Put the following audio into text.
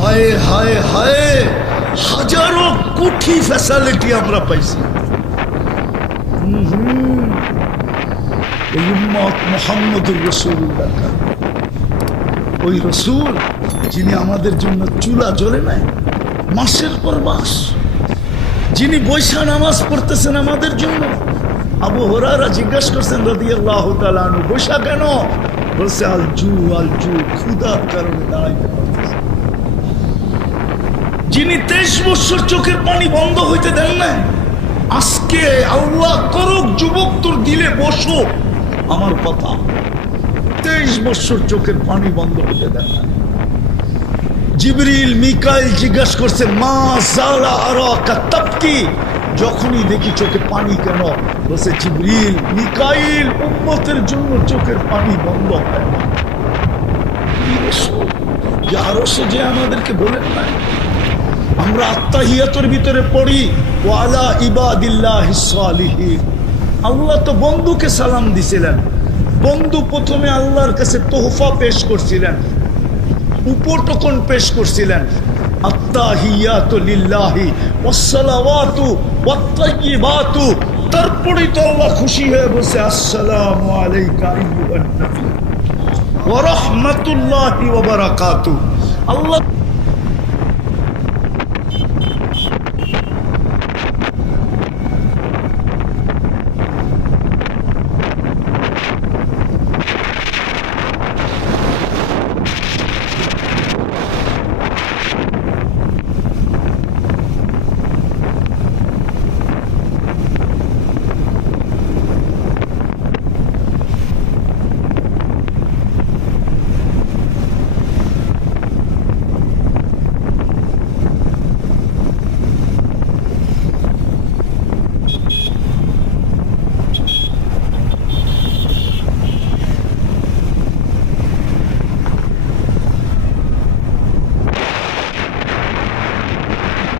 হায় হায় হায়, হাজারো কোটি ফ্যাসিলিটি আমরা পাইছি। এই উম্মত মুহাম্মদুর রাসূলুল্লাহ, ওই রসুল যিনি আমাদের জন্য চুলা জ্বলে নাই মাসের পর মাস, যিনি বৈশা নামাজ পড়তেছেন আমাদের জন্য। আবু হুরায়রা জিজ্ঞাসা করছেন রাদিয়াল্লাহু তাআলা আনহু, বৈশা কেন? বলছে আলজু আলজু, ক্ষুধার কারণে দাঁড়াইতে পারতেছে। যিনি 23 বছর চোখের পানি বন্ধ হইতে দেন না, আজকে আল্লাহ করুক যুবক তোর দিলে বসো, আমার কথা 23 বছর চোখের পানি বন্ধ হইতে দেন না। জিবরিল মিকাইল জিজ্ঞাসা করছে মা জালা আরাকা তাবকি, যখনই দেখি চোখে পানি কেন? বলছে জিবরিল মিকাইল উম্মতের জন্য চোখের পানি বন্ধ হয় না। আরশে যে আমাদেরকে বলেন না, আমরা আত্তাহিয়াতের ভিতরে পড়ি ওয়ালা ইবাদিল্লাহিস সালিহিন, আল্লাহ তো বন্ধুকে সালাম দিছিলেন। বন্ধু প্রথমে আল্লাহর কাছে তোহফা পেশ করছিলেন, উপটকন পেশ করছিলেন, আত্তাহিয়াতু লিল্লাহি ওয়াসসালাওয়াতু ওয়াত্তাইয়িবাতু। তারপরেই তো আল্লাহ খুশি হয়ে বলছে আসসালামু আলাইকা আইয়ুহান নবী ওয়া রাহমাতুল্লাহি ওয়া বারাকাতুহু। আল্লাহ